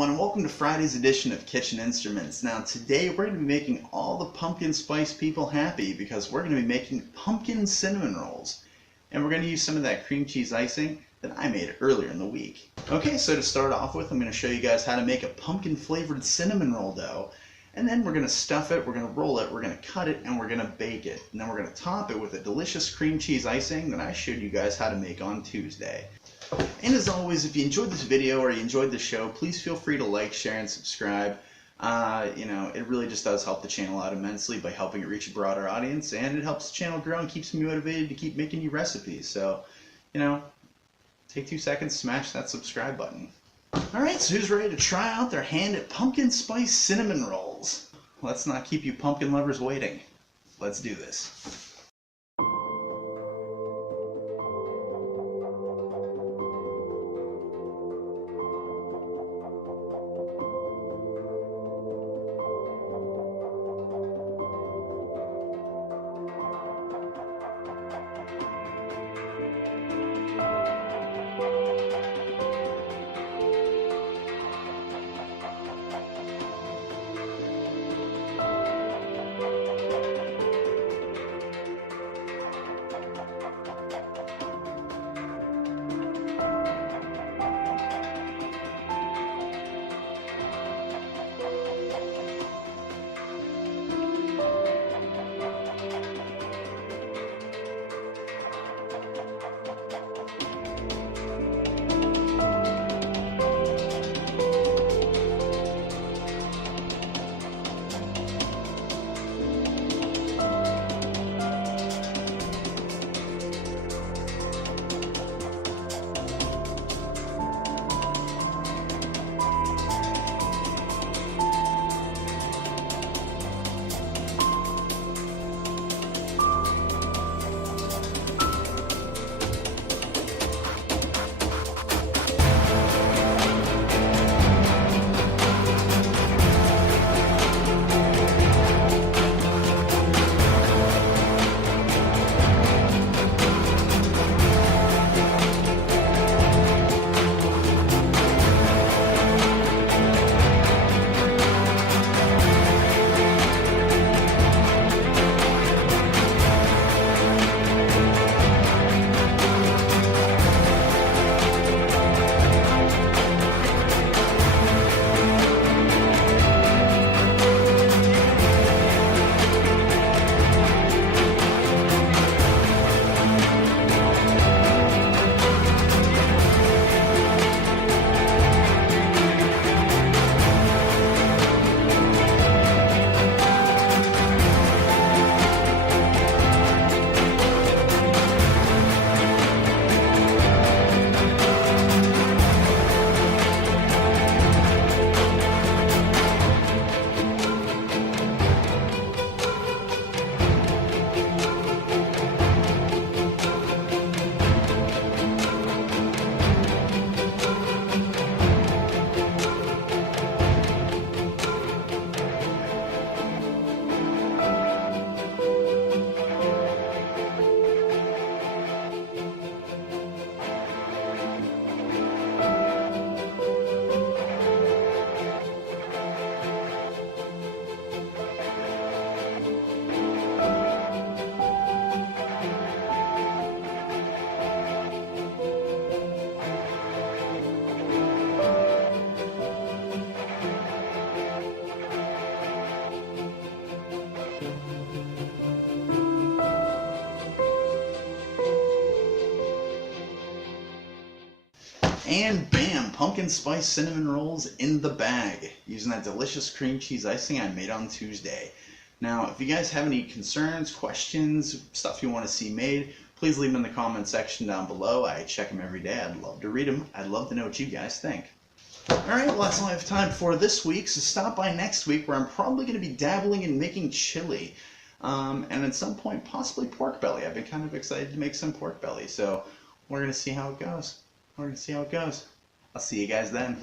everyone, and welcome to Friday's edition of Kitchen Instruments. Now today we're going to be making all the pumpkin spice people happy because we're going to be making pumpkin cinnamon rolls. And we're going to use some of that cream cheese icing that I made earlier in the week. Okay, so to start off with, I'm going to show you guys how to make a pumpkin flavored cinnamon roll dough. And then we're going to stuff it, we're going to roll it, we're going to cut it, and we're going to bake it. And then we're going to top it with a delicious cream cheese icing that I showed you guys how to make on Tuesday. And as always, if you enjoyed this video or you enjoyed the show, please feel free to like, share, and subscribe. It really just does help the channel out immensely by helping it reach a broader audience, and it helps the channel grow and keeps me motivated to keep making you recipes. So, take 2 seconds, smash that subscribe button. Alright, so who's ready to try out their hand at pumpkin spice cinnamon rolls? Let's not keep you pumpkin lovers waiting. Let's do this. And bam, pumpkin spice cinnamon rolls in the bag using that delicious cream cheese icing I made on Tuesday. Now, if you guys have any concerns, questions, stuff you want to see made, please leave them in the comment section down below. I check them every day. I'd love to read them. I'd love to know what you guys think. Alright, well that's all I have time for this week, so stop by next week where I'm probably going to be dabbling in making chili. And at some point, possibly pork belly. I've been kind of excited to make some pork belly, so we're going to see how it goes. I'll see you guys then.